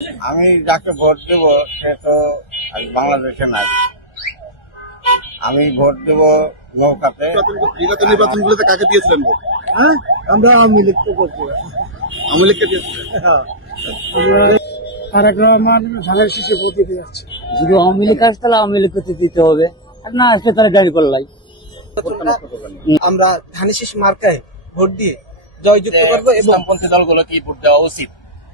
আমি যাকে ভোট দেব সে তো আজ বাংলাদেশে নাই। আমি ভোট দেব নৌকাতে। বিগত নির্বাচনগুলোতে কাকে দিয়েছিলেন ভোট? হ্যাঁ, আমরা আওয়ামী লীগকে করছি। আওয়ামী লীগকে দিয়েছিলেন? তারেক রহমান ধানের শীষে ভোট দিতে যাচ্ছে। যদি আওয়ামী লীগ আসে তাহলে আওয়ামী লীগকে দিতে হবে, আর না আসলে তাহলে গাড়ি করলাই। আমরা ধানের শীষ মার্কায় ভোট দিয়ে জয়যুক্ত করবো এবং ইসলামপন্থী দলগুলোকে ভোট দেওয়া উচিত,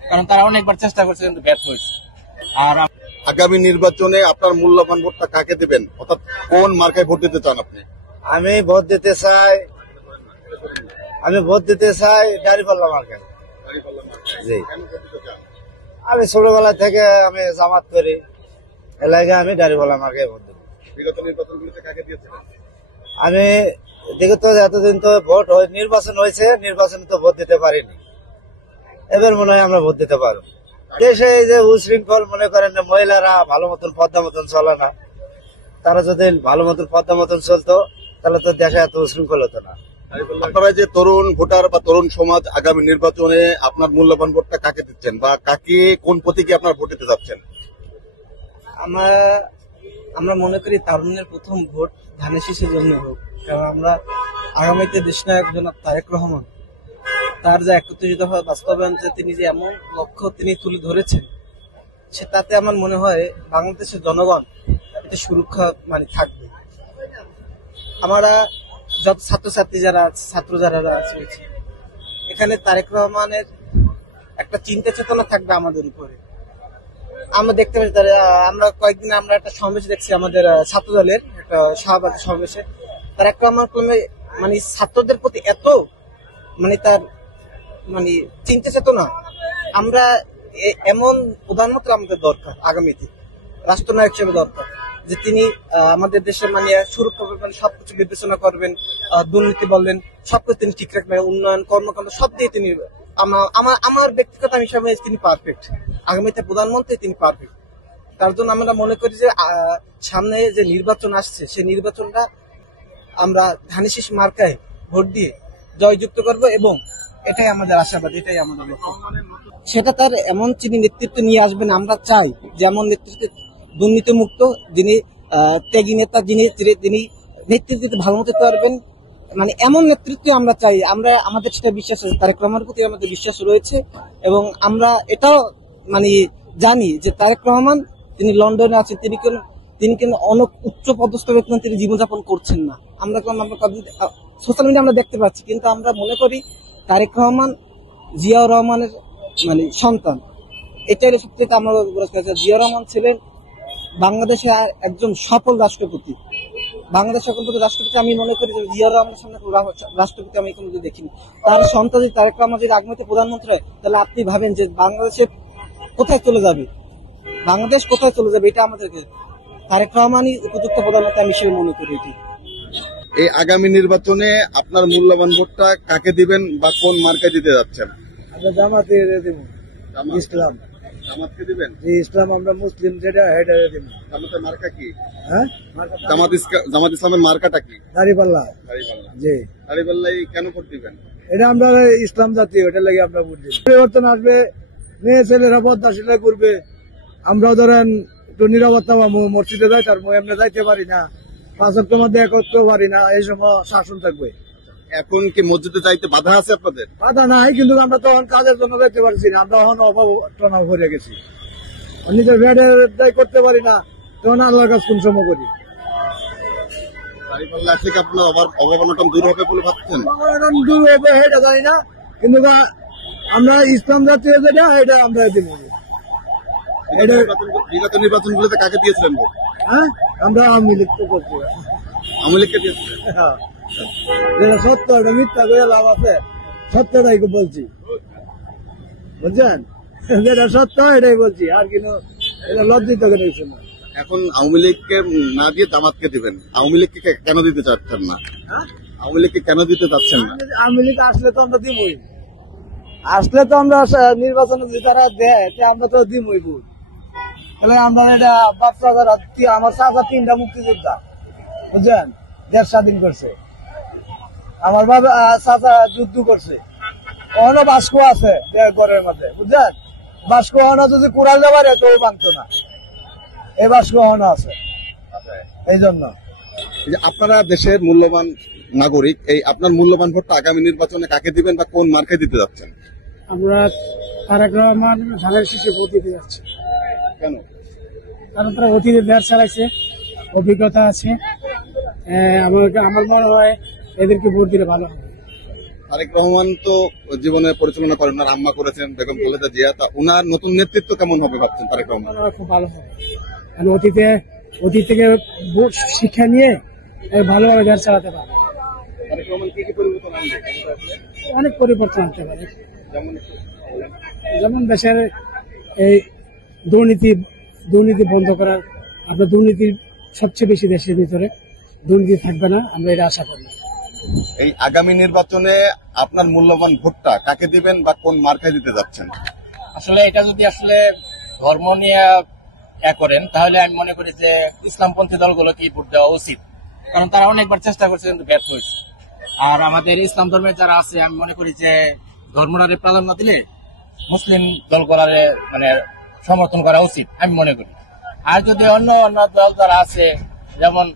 কারণ তারা অনেকবার চেষ্টা করছে কিন্তু ব্যর্থ হয়েছে। আর আগামী নির্বাচনে আপনার মূল্যবান ভোটটা কাকে দেবেন, অর্থাৎ কোন মার্কায় ভোট দিতে চান আপনি? আমি ভোট দিতে চাই দাঁড়িপাল্লা মার্কেট। জি, আমি ছোটবেলা থেকে আমি জামাত করি, এলাকায় আমি দাঁড়িপাল্লা মার্কেট ভোট দেব। বিগত নির্বাচনগুলোতে কাকে দিয়েছিলেন? আমি বিগত এতদিন তো ভোট নির্বাচন হয়েছে, নির্বাচনে তো ভোট দিতে পারিনি। এবার মনে হয় আমরা ভোট দিতে পারবো। দেশে এই যে উশৃঙ্খল, মনে করেন মহিলারা ভালো মতন পদ্মা মতন চলে না, তারা যদি ভালো মতন পদ্মা মতন চলতো তাহলে তো দেশে এত উশৃঙ্খল হতো না। আপনারা যে তরুণ ভোটার বা তরুণ সমাজ, আগামী নির্বাচনে আপনার মূল্যবান ভোটটা কাকে দিচ্ছেন বা কাকে, কোন প্রতীকে আপনার ভোট দিতে যাচ্ছেন? আমরা মনে করি তারুণ্যের প্রথম ভোট ধানের শীষের জন্য হোক, কারণ আমরা আগামীতে দেশনায়ক জনাব তারেক রহমান তার যে একত্রিত হওয়া বাস্তবায়ন, যে তিনি যে এমন লক্ষ্য তিনি তুলে ধরেছেন, সে তাতে আমার মনে হয় বাংলাদেশের জনগণ এটা সুরক্ষা থাকবে। আমরা যত ছাত্রছাত্রী ছাত্র যারা আছে এখানে তারেক রহমানের একটা চিন্তা চেতনা থাকবে আমাদের উপরে। আমরা দেখতে পাচ্ছি আমরা কয়েকদিন আমরা একটা সমাবেশ দেখছি আমাদের ছাত্র দলের একটা সভাপতি সমাবেশে তারেক রহমান ছাত্রদের প্রতি এত তার চিন্তা চেতনা। আমরা এমন প্রধানমন্ত্রী আমাদের দরকার, আগামীতে রাষ্ট্রনায়ক হিসেবে দরকার, যে তিনি আমাদের দেশের সুরক্ষা করবেন, সবকিছু বিবেচনা করবেন, দুর্নীতি বললেন সবকিছু তিনি ঠিক রাখবেন, উন্নয়ন কর্মকাণ্ড সব দিয়ে তিনি আমার ব্যক্তিগত হিসাবে তিনি পারফেক্ট, আগামীতে প্রধানমন্ত্রী তিনি পারফেক্ট। তার জন্য আমরা মনে করি যে সামনে যে নির্বাচন আসছে সেই নির্বাচনটা আমরা ধানের শীষ মার্কায় ভোট দিয়ে জয়যুক্ত করবো এবং এটাই আমাদের আশাবাদ, এটাই আমাদের লক্ষ্য। সেটা তার এমন তিনি নেতৃত্ব নিয়ে আসবেন, আমরা চাই যেমন নেতৃত্ব দুর্নীতি মুক্ত, যিনি ত্যাগী নেতা, যিনি নেতৃত্ব ভালো মতো পারবেন, এমন নেতৃত্ব আমরা চাই। আমরা আমাদের সেটা বিশ্বাস আছে, তারেক রহমানের প্রতি আমাদের বিশ্বাস রয়েছে এবং আমরা এটাও জানি যে তারেক রহমান তিনি লন্ডনে আছেন, তিনি কিন্তু অনেক উচ্চ পদস্থ ব্যক্তি, তিনি জীবনযাপন করছেন না। আমরা সোশ্যাল মিডিয়া আমরা দেখতে পাচ্ছি, কিন্তু আমরা মনে করি তারেক রহমান জিয়াউর রহমানের সন্তান। এটাই সবচেয়ে আমরা জিয়াউর রহমান ছিলেন বাংলাদেশের একজন সফল রাষ্ট্রপতি। বাংলাদেশ এখন রাষ্ট্রপতি আমি মনে করি জিয়াউর রহমানের সামনে রাষ্ট্রপতি আমি এখন দেখিনি। তার সন্তান যদি তারেক রহমান যদি আগামীতে প্রধানমন্ত্রী হয়, তাহলে আপনি ভাবেন যে বাংলাদেশে কোথায় চলে যাবে, বাংলাদেশ কোথায় চলে যাবে। এটা আমাদেরকে তারেক রহমানই উপযুক্ত প্রধানমন্ত্রী আমি হিসেবে মনে করি। এটি এই আগামী নির্বাচনে আপনার মূল্যবান ভোটটা কাকে দিবেন বা কোন মার্কায় দিতে যাচ্ছেন? আমরা জামাতে দেব। ইসলাম। জামাতকে দিবেন? ইসলাম, আমরা মুসলিম, যেটা হেডে দেব। জামাতের মার্কা কি? হ্যাঁ, জামাত ইসলামের মার্কাটা কি? দাঁড়িপাল্লা। জি, দাঁড়িপাল্লাই কেন ভোট দিবেন? এটা আমরা ইসলাম জাতীয়, এটা লাগে আমরা ভোট দিই। পরিবর্তন আসবে, মেয়ে ছেলেরা পদ্মাশীলা করবে, আমরাও ধরেন একটু নিরাপত্তা মসজিদে যাই, তার এমনি যাইতে পারি না, 5 ওয়াক্তের মধ্যে এক করতেও পারি না, এই সময় শাসন থাকবে। এখন কি মসজিদে যাইতে বাধা আছে আপনাদের? বাধা নাই, কিন্তু আমরা তখন কাজের জন্য যাইতে পারছি না, আমরা তখন অভাব হয়ে গেছি, নিজের ভেড়ে করতে পারি না, তখন আল্লাহর কাজ কোন সময় করি। দাঁড়িপাল্লা আসলে কি আপনার অভাব-অনটন দূর হবে বলে ভাবছেন? দূর হবে এটা জানি না, কিন্তু আমরা ইসলাম জাতীয় যেটা এটা আমরা দিব। বিগত নির্বাচনগুলোতে কাকে দিয়েছিলেন ভোট? হ্যাঁ, আমরা আওয়ামী লীগকে করছি। আওয়ামী লীগকে দিয়েছিলেন? হ্যাঁ, যেটা সত্য, এটা মিথ্যা করে লাভ আছে, সত্যটাই বলছি, বুঝছেন? যেটা সত্য এটাই বলছি, আর কিন্তু এটা লজ্জিত করে না। এখন আওয়ামী লীগকে না দিয়ে জামাতকে দিবেন, আওয়ামী লীগকে কেন দিতে চাচ্ছেন না? আওয়ামী লীগকে কেন দিতে চাচ্ছেন না? আওয়ামী লীগ আসলে তো আমরা দিবই, আসলে তো আমরা নির্বাচনে যে তারা দেয় আমরা তো দিবই ভোট। তাহলে আমরা এটা বাচ্চা যারা, আমার চাচা 3টা মুক্তিযোদ্ধা, বুঝছেন, দেশ স্বাধীন করছে, আমার বাবা চাচা যুদ্ধ করছে, অন্য বাস্ক আছে ঘরের মধ্যে, বুঝছেন। বাস্ক হওয়া যদি কুড়াল যাবার এত ভাঙতো না, এই বাস্ক হওয়া আছে এই জন্য। এই যে আপনারা দেশের মূল্যবান নাগরিক, এই আপনার মূল্যবান ভোটটা আগামী নির্বাচনে কাকে দিবেন বা কোন মার্কে দিতে যাচ্ছেন? আমরা তারেক রহমান ধানের শীষে ভোট দিতে যাচ্ছি। কেন? কারণ তারা অতীতে দেশ চালাইছে, অভিজ্ঞতা আছে। আমার মনে হয় এদেরকে ভোট দিলে ভালো হবে। তারেক রহমান তো জীবনে পরিচালনা করেন, ওনার আম্মা করেছেন বেগম খালেদা জিয়া, তা ওনার নতুন নেতৃত্ব কেমন হবে ভাবছেন তারেক রহমান? আমার খুব ভালো হবে, কারণ অতীত থেকে শিক্ষা নিয়ে ভালোভাবে দেশ চালাতে পারে। তারেক রহমান কি কি পরিবর্তন আনবে? অনেক পরিবর্তন আনতে পারে, যেমন দেশের এই দুর্নীতি বন্ধ করার, আপনার দুর্নীতি সবচেয়ে বেশি দেশের ভিতরে, দুর্নীতি থাকবে না, আমরা এটা আশা করি। এই আগামী নির্বাচনে আপনার মূল্যবান ভোটটা কাকে দিবেন বা কোন মার্কে দিতে যাচ্ছেন? আসলে এটা যদি আসলে ধর্ম নিয়ে করেন তাহলে আমি মনে করি যে ইসলামপন্থী দলগুলোকে ভোট দেওয়া উচিত, কারণ তারা অনেকবার চেষ্টা করছে কিন্তু ব্যর্থ হয়েছে। আর আমাদের ইসলাম ধর্মের যারা আছে, আমি মনে করি যে ধর্মটারে প্রাধান্য দিলে মুসলিম দলগুলারে মানে সমর্থন করা উচিত আমি মনে করি। আর যদি অন্য অন্য দল যারা আছে, যেমন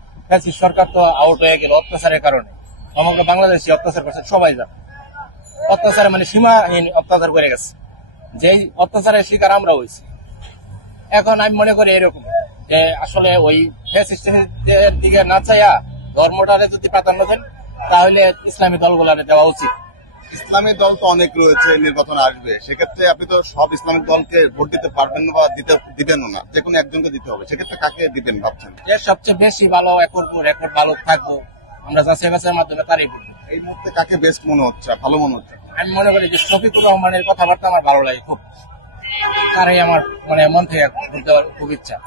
সরকার তো আউট হয়ে গেল অত্যাচারের কারণে, সমগ্র বাংলাদেশে অত্যাচার করছে, সবাই জানে অত্যাচারে মানে সীমাহীন অত্যাচার করে গেছে, যেই অত্যাচারের শিকার আমরা হয়েছি। এখন আমি মনে করি এরকম যে আসলে ওই ফ্যাসিস্টের দিকে না চাইয়া ধর্মটারে যদি প্রাধান্য দেন তাহলে ইসলামী দলগুলারে দেওয়া উচিত। ইসলামী দল তো অনেক রয়েছে, নির্বাচন আসবে, সেক্ষেত্রে আপনি তো সব ইসলামিক দলকে ভোট দিতে পারবেন না বা দিবেন না, যে কোনো একজনকে দিতে হবে, সেক্ষেত্রে কাকে দিবেন ভাবছেন? যে সবচেয়ে বেশি ভালো রেকর্ড ভালো থাকবো, আমরা যাচাই বাছাইয়ের মাধ্যমে তারই ভোট দেব। এই মুহূর্তে কাকে বেস্ট মনে হচ্ছে, ভালো মনে হচ্ছে? আমি মনে করি যে শফিকুর রহমানের কথাবার্তা আমার ভালো লাগে খুব, তারই আমার মানে মন থেকে ভোট দেওয়ার খুব ইচ্ছা।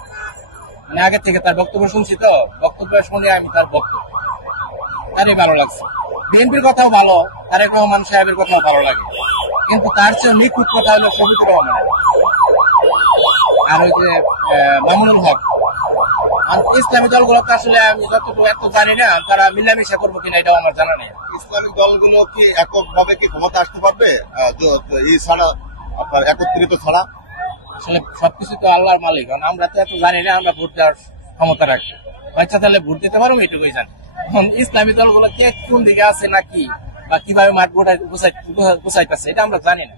মানে আগে থেকে তার বক্তব্য শুনছি, তো বক্তব্য শুনে আমি তার বক্তব্য তারই ভালো লাগছে। বিএনপির কথাও ভালো, তারেক রহমান সাহেবের কথাও ভালো লাগে, কিন্তু তার চেয়ে নিখুঁত কথা হলো শফিকুর রহমান আর ওই যে মামুনুল হক। আর ইসলামী দলগুলো তো আসলে আমি যতটুকু এত জানি না, তারা মিলামিশা করবো কিনা এটাও আমার জানা নেই। ইসলামিক দলগুলো কি এককভাবে কি ক্ষমতা আসতে পারবে এই ছাড়া, আপনার একত্রিত ছাড়া? আসলে সবকিছু তো আল্লাহর মালিক, কারণ আমরা তো এত জানি না, আমরা ভোট দেওয়ার ক্ষমতা রাখি। বাচ্চা তাহলে ভোট দিতে পারবো এটুকুই জানি। এখন ইসলামী দলগুলো কে কোন দিকে আছে নাকি বা কিভাবে মাঠ গুছাইতেছে এটা আমরা জানি না।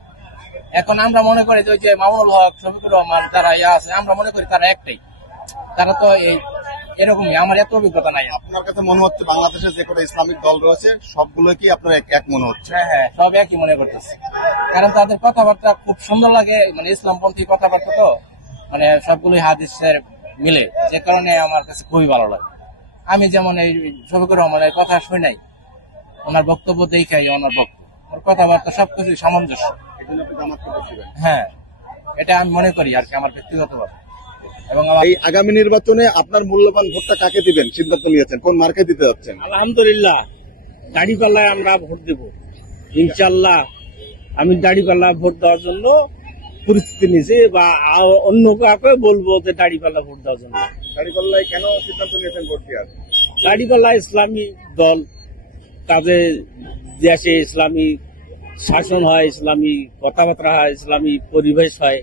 এখন আমরা মনে করি যে মামুনুল হক, শফিকুর রহমান যারা আছে, আমরা মনে করি তারা একটাই, তারা তো এই এরকমই। আমার এত অভিজ্ঞতা নাই। আপনার কাছে মনে হচ্ছে বাংলাদেশে যে কোনো ইসলামিক দল রয়েছে সবগুলো কি আপনার এক মনে হচ্ছে? হ্যাঁ, সব একই মনে করতেছে, কারণ তাদের কথাবার্তা খুব সুন্দর লাগে, মানে ইসলামপন্থী কথাবার্তা, তো মানে সবগুলোই হাদিসের মিলে, যে কারণে আমার কাছে খুবই ভালো লাগে। আমি যেমন এই শফিকুর রহমানের কথা শুই নাই, ওনার বক্তব্য দেখাই, ওনার বক্তব্য, ওর কথাবার্তা সবকিছু সামঞ্জস্য। হ্যাঁ, এটা আমি মনে করি আর কি, আমার ব্যক্তিগতভাবে। এবং এই আগামী নির্বাচনে আপনার মূল্যবান ভোটটা কাকে দিবেন সিদ্ধান্ত নিয়েছেন, কোন মার্কে দিতে যাচ্ছেন? আলহামদুলিল্লাহ দাড়িপাল্লায় আমরা ভোট দেব ইনশাল্লাহ। আমি দাড়িপাল্লা ভোট দেওয়ার জন্য প্রস্তুতি নিয়েছি, বা অন্য কাউকে বলবো যে দাড়িপাল্লা ভোট দেওয়ার জন্য। দাড়িপাল্লায় কেন সিদ্ধান্ত নিয়েছেন ভোট দেওয়ার? দাড়িপাল্লা ইসলামী দল, কাজে দেশে ইসলামী শাসন হয়, ইসলামী কথাবার্তা হয়, ইসলামী পরিবেশ হয়,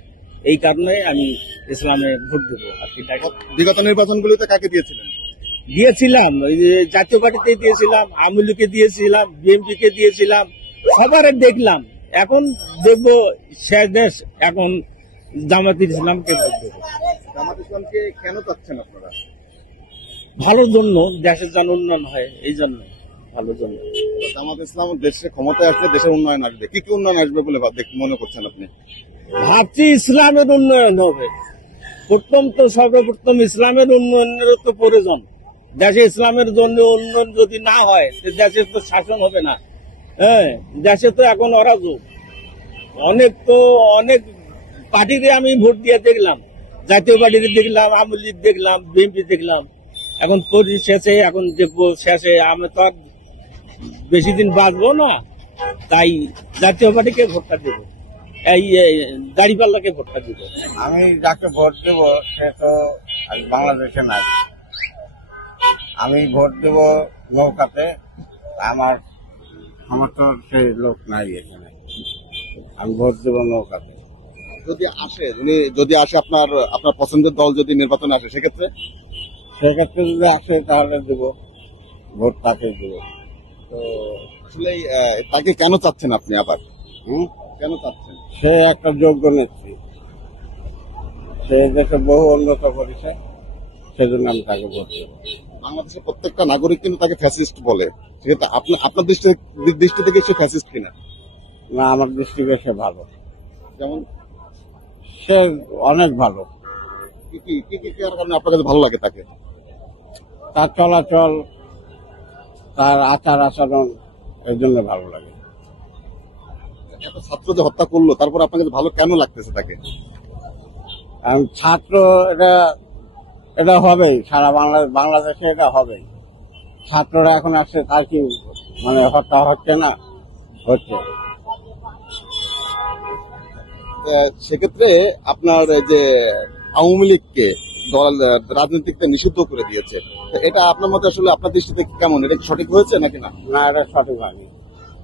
এই কারণে আমি ইসলামে ভোট দেবো আর কি। বিগত নির্বাচনগুলিতে কাকে দিয়েছিলেন? দিয়েছিলাম ওই যে জাতীয় পার্টিতে দিয়েছিলাম, আওয়ামী লীগকে দিয়েছিলাম, বিএনপি কে দিয়েছিলাম, সবার দেখলাম। এখন দেখবো শেষ দেশ, এখন জামায়াতে ইসলামকে ভোট দেবো। জামায়াতে ইসলামকে কেন চাচ্ছেন আপনারা? ভালোর জন্য, দেশের যেন উন্নয়ন হয়, এই জন্য ভালোর জন্য। জামায়াতে ইসলাম দেশে ক্ষমতায় আসলে দেশের উন্নয়ন আসবে, কি কি উন্নয়ন আসবে বলে মনে করছেন আপনি? ভাবছি ইসলামের উন্নয়ন হবে সর্বপ্রথম ইসলামের উন্নয়নের তো প্রয়োজন। দেশে ইসলামের জন্য উন্নয়ন যদি না হয়, দেশে তো শাসন হবে না। হ্যাঁ, দেশে তো এখন অরাজক, অনেক পার্টিতে আমি ভোট দিয়ে দেখলাম, জাতীয় পার্টিতে দেখলাম, আওয়ামী লীগ দেখলাম, বিএনপি দেখলাম। এখন পরিশেষে এখন দেখবো শেষে আমি তো আর বেশি দিন বাঁচবো না, তাই জাতীয় পার্টিকে ভোটটা দেবো, এই দাড়িপাল্লাকে ভোটটা দিব। আমি যাকে ভোট দেব সে তো বাংলাদেশে নাই, আমি ভোট দেব নৌকাতে, আমার সমর্থন সেই লোক নাই এখানে, আমি ভোট দেব নৌকাতে। যদি আসে আপনার পছন্দের দল যদি নির্বাচনে আসে সেক্ষেত্রে যদি আসে তাহলে দেবো, ভোট তাকে দেবো। তো আসলে তাকে কেন চাচ্ছেন আপনি আবার? কেন চাচ্ছেন? সে একটা যোগ্য নেত্রী, সে দেশে বহু উন্নত করেছে, সেজন্য আমি তাকে ভোট দেবো। বাংলাদেশের প্রত্যেকটা নাগরিক কিন্তু তাকে ফ্যাসিস্ট বলে, সেক্ষেত্রে আপনার দৃষ্টি থেকে সে ফ্যাসিস্ট কিনা? না, আমার দৃষ্টিতে সে ভালো, যেমন সে অনেক ভালো। কি কারণে আপনার কাছে ভালো লাগে তাকে? তার চলাচল, তার আচার আচরণ, এর জন্য ভালো লাগে। এত ছাত্র যে হত্যা করলো, তারপর আপনার কাছে ভালো কেন লাগতেছে তাকে? কারণ ছাত্র এটা হবেই, সারা বাংলাদেশে এটা হবেই। ছাত্ররা এখন আসছে, তার কি মানে হত্যা হচ্ছে না? হচ্ছে। সেক্ষেত্রে আপনার এই যে আওয়ামী লীগকে দল রাজনীতিকটা নিষিদ্ধ করে দিয়েছে, তো এটা আপনার মতে আসলে আপনার দৃষ্টিতে কেমন? এটা কি সঠিক হয়েছে নাকি না? না, এটা সঠিক হয়নি।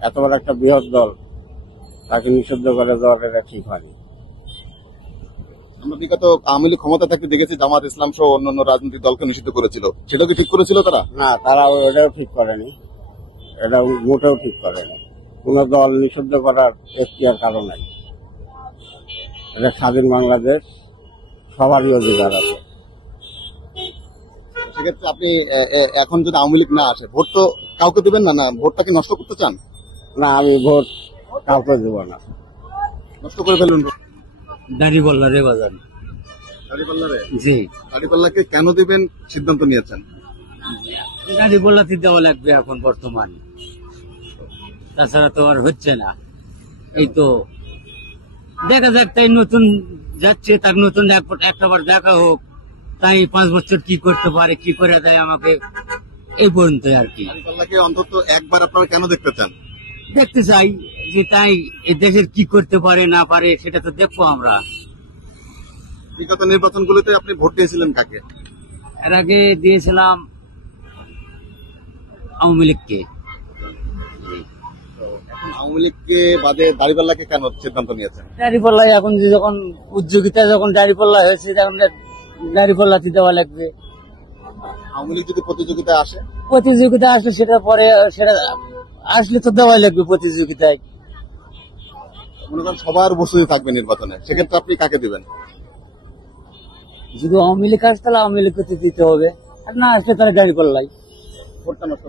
এত বড় একটা বৃহৎ দল, তাকে নিষিদ্ধ করে দেওয়ার এটা ঠিক হয়নি। আমরা বিগত আওয়ামী লীগ ক্ষমতা থাকতে দেখেছি জামাত ইসলাম সহ অন্যান্য রাজনৈতিক দলকে নিষিদ্ধ করেছিল, সেটা কি ঠিক করেছিল তারা? না, তারা এটাও ঠিক করেনি, এটা মোটেও ঠিক করেনি। কোন দল নিষিদ্ধ করার এখতিয়ার কারণ নাই। এটা স্বাধীন বাংলাদেশ, সবারই অধিকার আছে। সেক্ষেত্রে আপনি এখন যদি আওয়ামী লীগ না আসে, ভোট তো কাউকে দিবেন না? না, ভোটটাকে নষ্ট করতে চান? না, আমি ভোট কাউকে দেব না। নষ্ট করে ফেলবেন? দাঁড়িপাল্লা রে বাজার। দাঁড়িপাল্লারে? জি, দাঁড়িপাল্লাকে কেন দিবেন সিদ্ধান্ত নিয়েছেন? দাঁড়িপাল্লাতে দেওয়া লাগবে এখন বর্তমান, তাছাড়া তো আর হচ্ছে না। এই তো দেখা যাক, তাই নতুন যাচ্ছে, তার নতুন একটাবার দেখা হোক, তাই 5 বছর কি করতে পারে, কি করে দেয় আমাকে, এই পর্যন্ত আর কি। দাঁড়িপাল্লাকে অন্তত একবার আপনারা কেন দেখতে চান? দেখতে চাই যে তাই এই দেশের কি করতে পারে না পারে, সেটা তো দেখবো আমরা। বিগত নির্বাচনগুলোতে আপনি ভোট দিয়েছিলেন কাকে? এর আগে দিয়েছিলাম আওয়ামী লীগকে। এখন আওয়ামী লীগকে বাদে দাঁড়িপাল্লাকে কেন সিদ্ধান্ত নিয়েছেন? দাঁড়িপাল্লায় এখন যখন উদ্যোগিতা, যখন দাঁড়িপাল্লা হয়েছে, তখন দাঁড়িপাল্লাতে দেওয়া লাগবে। আওয়ামী লীগ যদি প্রতিযোগিতায় আসে? প্রতিযোগিতা আসলে সেটা পরে, সেটা আসলে তো দেওয়াই লাগবে প্রতিযোগিতায়। মনে করেন সবার উপস্থিতি থাকবে নির্বাচনে, সেক্ষেত্রে আপনি কাকে দিবেন? যদি আওয়ামী লীগ আসে তাহলে আওয়ামী লীগকে দিতে হবে, আর না আসলে তাহলে দাঁড়িপাল্লাই। ভোটটা নষ্ট